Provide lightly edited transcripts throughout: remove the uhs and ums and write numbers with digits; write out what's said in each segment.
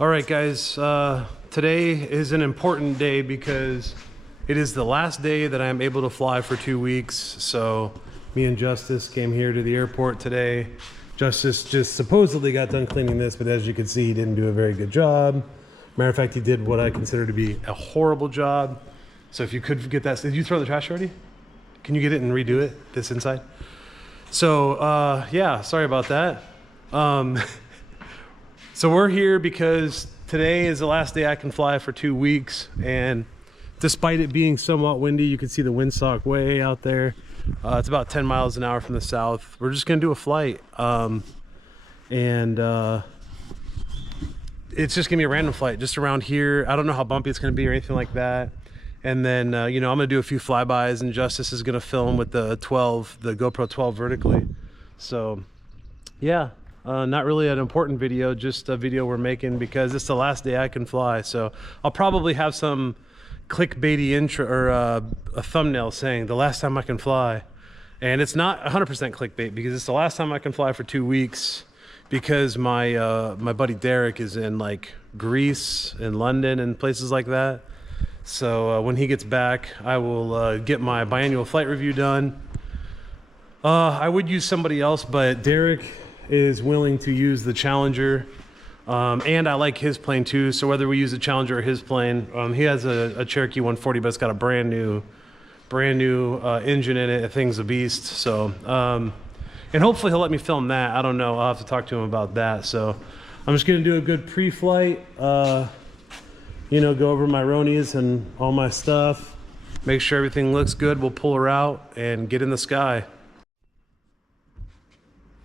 All right, guys, today is an important day because it is the last day that I'm able to fly for 2 weeks. So me and Justice came here to the airport today. Justice just supposedly got done cleaning this, but as you can see, he didn't do a very good job. Matter of fact, he did what I consider to be a horrible job. So if you could get that, did you throw the trash already? Can you get it and redo it, this inside? So yeah, sorry about that. So we're here because today is the last day I can fly for 2 weeks, and despite it being somewhat windy, you can see the windsock way out there. It's about 10 miles an hour from the south. We're just gonna do a flight, it's just gonna be a random flight just around here. I don't know how bumpy it's gonna be or anything like that. And then you know, I'm gonna do a few flybys, and Justice is gonna film with the GoPro 12 vertically. So yeah. Not really an important video, just a video we're making because it's the last day I can fly. So I'll probably have some clickbaity intro or a thumbnail saying the last time I can fly. And it's not 100% clickbait because it's the last time I can fly for 2 weeks because my my buddy Derek is in like Greece and London and places like that. So when he gets back, I will get my biannual flight review done. I would use somebody else, but Derek is willing to use the Challenger, and I like his plane too, so whether we use the Challenger or his plane, he has a Cherokee 140, but it's got a brand new engine in it. The thing's a beast. So and hopefully he'll let me film that. I don't know, I'll have to talk to him about that. So I'm just gonna do a good pre-flight, you know, go over my Ronies and all my stuff, make sure everything looks good. We'll pull her out and get in the sky.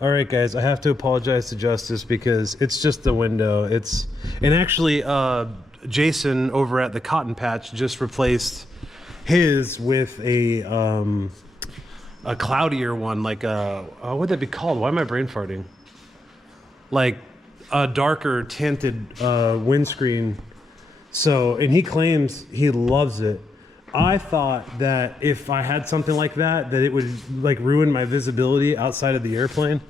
All right, guys, I have to apologize to Justice because it's just the window. And actually, Jason over at the Cotton Patch just replaced his with a cloudier one, like what would that be called? Why am I brain farting? Like a darker tinted windscreen. So, and he claims he loves it. I thought that if I had something like that, that it would like ruin my visibility outside of the airplane.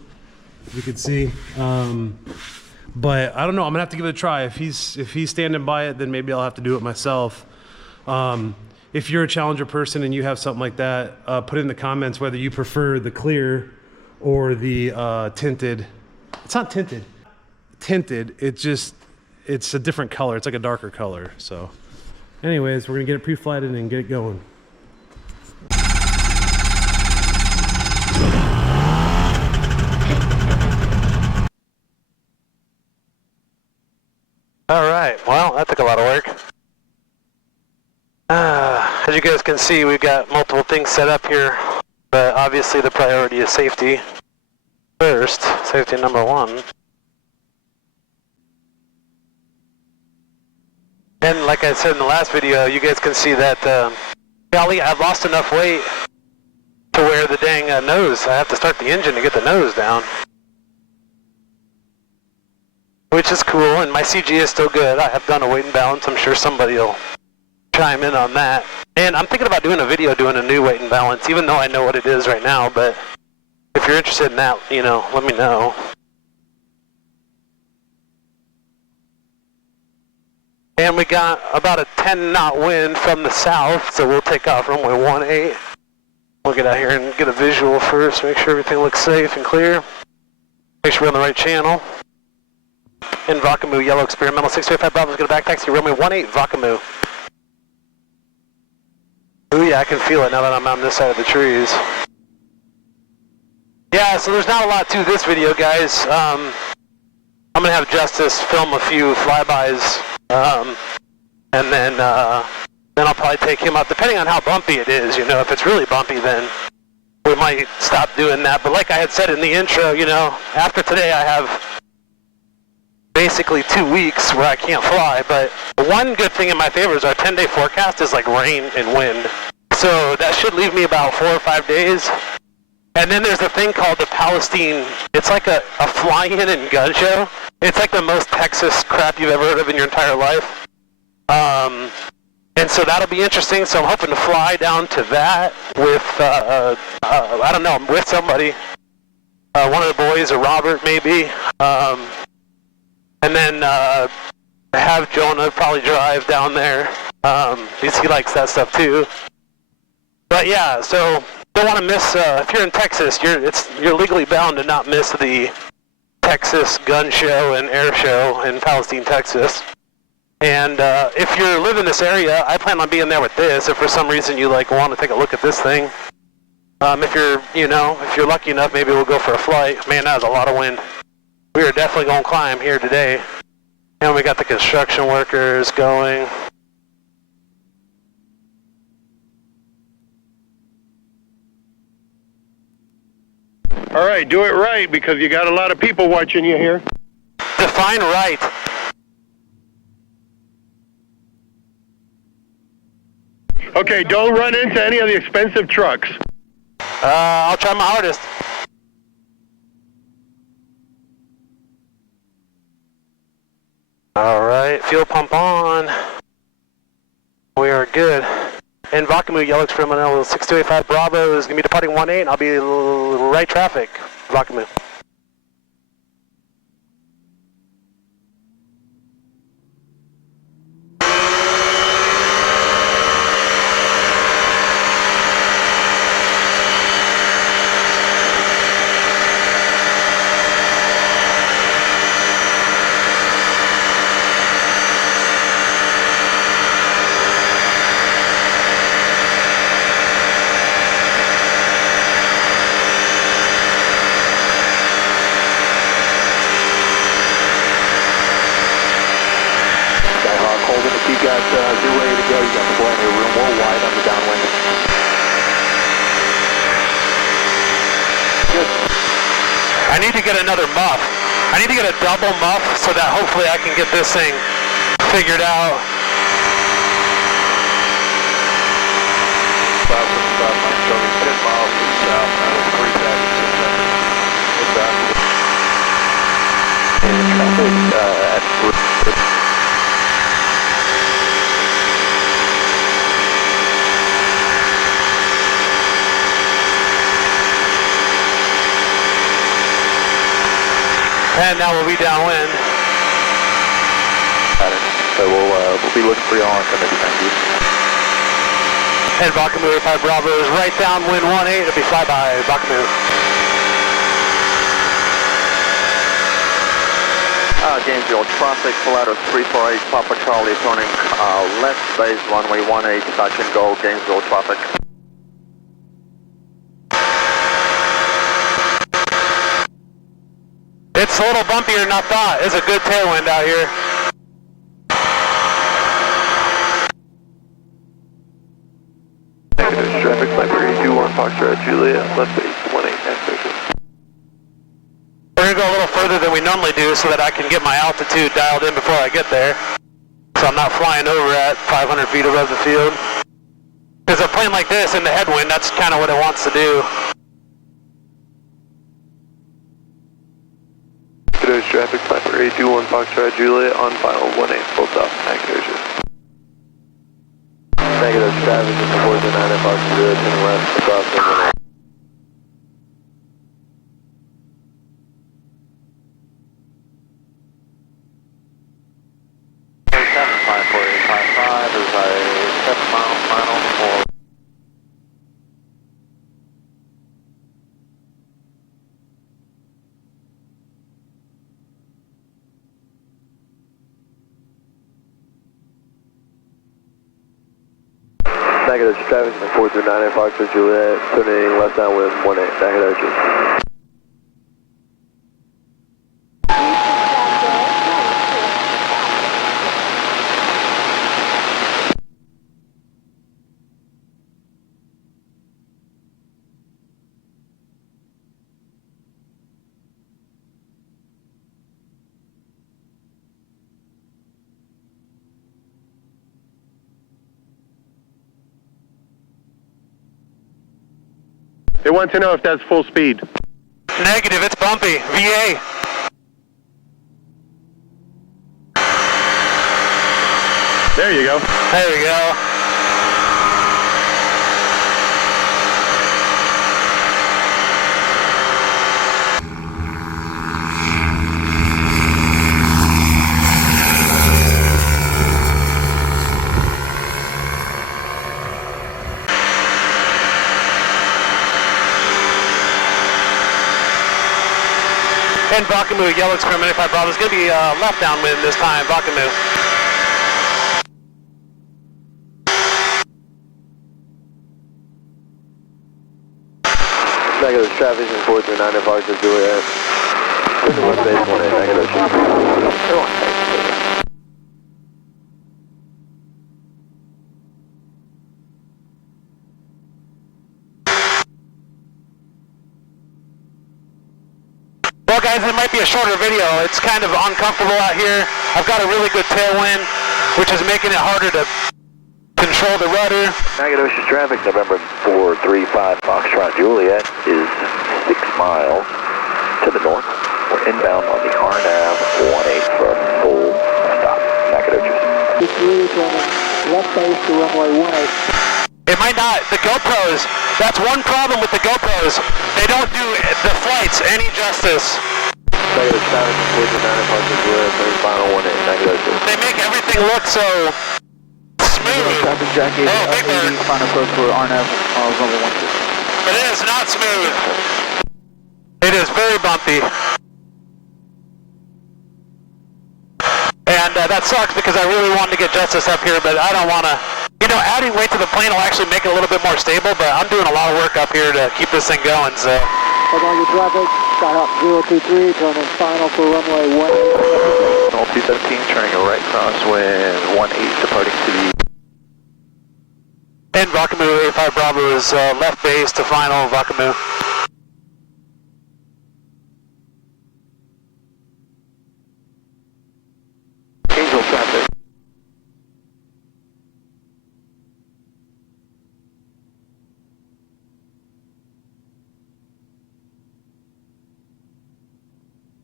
You could see, but I don't know. I'm gonna have to give it a try. If he's standing by it, then maybe I'll have to do it myself. If you're a Challenger person and you have something like that, put in the comments whether you prefer the clear or the tinted. It's not tinted. Tinted. It's a different color. It's like a darker color. So. Anyways, we're gonna get it pre-flighted and get it going. All right, well, that took a lot of work. As you guys can see, we've got multiple things set up here, but obviously the priority is safety first, safety number one. And like I said in the last video, you guys can see that, golly, I've lost enough weight to where the dang nose, I have to start the engine to get the nose down. Which is cool, and my CG is still good. I have done a weight and balance. I'm sure somebody will chime in on that. And I'm thinking about doing a video doing a new weight and balance, even though I know what it is right now, but if you're interested in that, you know, let me know. And we got about a 10-knot wind from the south, so we'll take off runway 18. We'll get out here and get a visual first, make sure everything looks safe and clear. Make sure we're on the right channel. In Vakamu, yellow experimental 635 Bravo is going to back taxi runway 18, Vakamu. Ooh yeah, I can feel it now that I'm on this side of the trees. Yeah, so there's not a lot to this video, guys. I'm going to have Justice film a few flybys. And then I'll probably take him up, depending on how bumpy it is. You know, if it's really bumpy, then we might stop doing that. But like I had said in the intro, you know, after today I have basically 2 weeks where I can't fly. But one good thing in my favor is our 10-day forecast is like rain and wind. So that should leave me about 4 or 5 days. And then there's a thing called the Palestine, it's like a fly-in and gun show. It's like the most Texas crap you've ever heard of in your entire life. And so that'll be interesting, so I'm hoping to fly down to that with, I don't know, with somebody. One of the boys, or Robert maybe. And then have Jonah probably drive down there, because he likes that stuff too. But yeah, so don't want to miss, if you're in Texas, you're legally bound to not miss the Texas Gun Show and Air Show in Palestine, Texas. And if you live in this area, I plan on being there with this. If for some reason you like want to take a look at this thing, if you're lucky enough, maybe we'll go for a flight. Man, that was a lot of wind. We are definitely going to climb here today. And we got the construction workers going. All right, do it right, because you got a lot of people watching you here. Define right. Okay, don't run into any of the expensive trucks. I'll try my hardest. All right, fuel pump on. We are good. And Vakamu, Yellow Criminal 6285 Bravo is going to be departing 18, and I'll be right traffic. Vakamu. I need to get another muff. I need to get a double muff so that hopefully I can get this thing figured out. And now we'll be downwind. So we'll be looking for you on maybe, thank you. And Vakamu 85 Bravo is right downwind 18. It'll be flyby Vakamu. Gainesville traffic, Polaris 348 Papa Charlie turning left base runway 18, touch and go, Gainesville traffic. It's a little bumpier than I thought. It's a good tailwind out here. Negative traffic, Liberty 21 Foxtrot Juliet, left base 18, next station. We're going to go a little further than we normally do so that I can get my altitude dialed in before I get there. So I'm not flying over at 500 feet above the field. Because a plane like this in the headwind, that's kind of what it wants to do. There's traffic, Piper 821 Foxtrot Juliet on final 18, full stop, Aviation. Negative traffic, Mr. 409 Foxtrot Juliet, turning left, across the 18. Negative traffic, 409 Foxtrot Juliet, turning left downwind 18, negative. They want to know if that's full speed. Negative, it's bumpy. VA. There you go. There we go. And Vakamu, yellow experiment 85 Bravo is going to be left downwind this time, Vakamu. Negative traffic in 439 Fox at Juliet. West base 18, negative. Well guys, it might be a shorter video. It's kind of uncomfortable out here. I've got a really good tailwind, which is making it harder to control the rudder. Negative traffic, November 435 Foxtrot Juliet is 6 miles to the north. We're inbound on the RNAV 18 for a full stop. Negative. It's really turning left base to runway 18. It might not, the GoPros, that's one problem with the GoPros. They don't do the flights any justice. Negative traffic, 439 Fox at Juliet, final 18, negative. They make everything look so smooth. Traffic jacket, Oh, big bird. final approach for RNAV runway 12. It is not smooth. It is very bumpy. And that sucks because I really wanted to get Justice up here, but I don't want to. You know, adding weight to the plane will actually make it a little bit more stable, but I'm doing a lot of work up here to keep this thing going, so. Along your traffic, Skyhawk 023, turning final for runway 18. 217, turning a right crosswind 18, departing to the... And Vakamu 85 Bravo is left base to final, Vakamu. Angel traffic.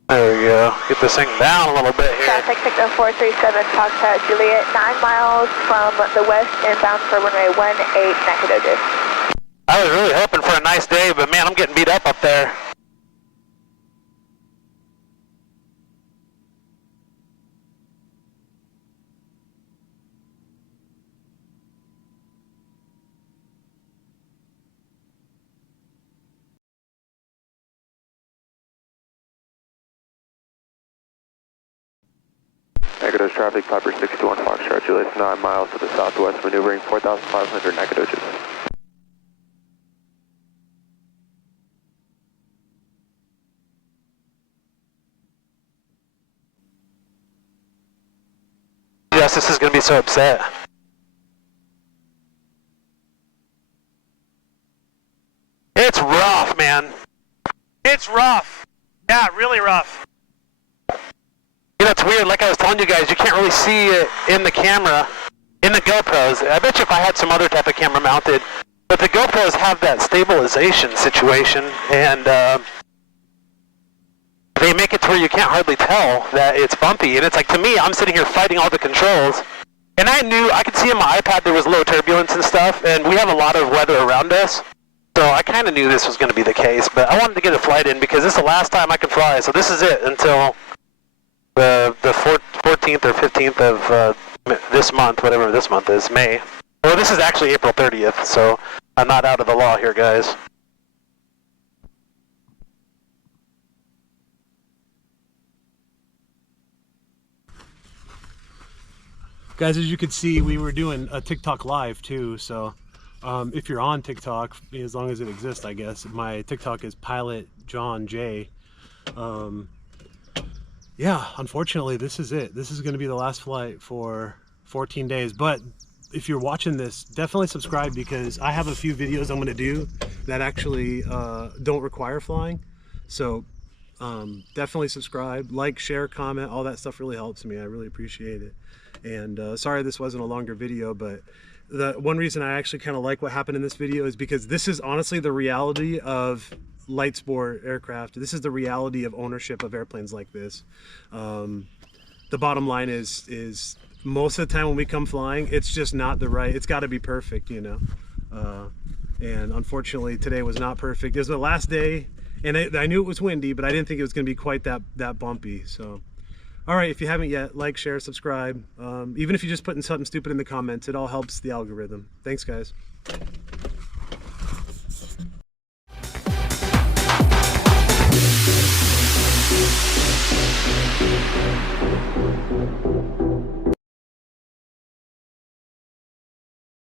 There we go. Get this thing down a little bit here. Traffic signal 437 Foxtrot Juliet, 9 miles from the west inbound for runway 18, Nacogdoches. I was really hoping for a nice day, but man, I'm getting beat up there. Nacogdoches traffic, Piper 61 Foxtrot Juliet, 9 miles to the southwest, maneuvering 4,500 Nacogdoches. Justice is going to be so upset. It's rough, man. It's rough. Yeah, really rough. You know, it's weird. Like I was telling you guys, you can't really see it in the camera, in the GoPros. I bet you if I had some other type of camera mounted, but the GoPros have that stabilization situation, and they make it to where you can't hardly tell that it's bumpy. And it's like, to me, I'm sitting here fighting all the controls, and I could see on my iPad there was low turbulence and stuff, and we have a lot of weather around us. So I kind of knew this was going to be the case, but I wanted to get a flight in because this is the last time I can fly, so this is it until the 14th or 15th of this month, whatever this month is, May. Well, this is actually April 30th, so I'm not out of the law here, guys. Guys, as you can see, we were doing a TikTok live too, so if you're on TikTok, as long as it exists, I guess, my TikTok is Pilot John J. Yeah, unfortunately, this is it. This is going to be the last flight for 14 days, but if you're watching this, definitely subscribe because I have a few videos I'm going to do that actually don't require flying. So definitely subscribe, like, share, comment, all that stuff really helps me. I really appreciate it. And sorry this wasn't a longer video, but the one reason I actually kind of like what happened in this video is because this is honestly the reality of light sport aircraft. This is the reality of ownership of airplanes like this. The bottom line is most of the time when we come flying, it's just not the right, it's got to be perfect, you know. And unfortunately today was not perfect. It was the last day, and I knew it was windy, but I didn't think it was going to be quite that bumpy. So all right, if you haven't yet, like, share, subscribe. Even if you're just putting something stupid in the comments, it all helps the algorithm. Thanks, guys.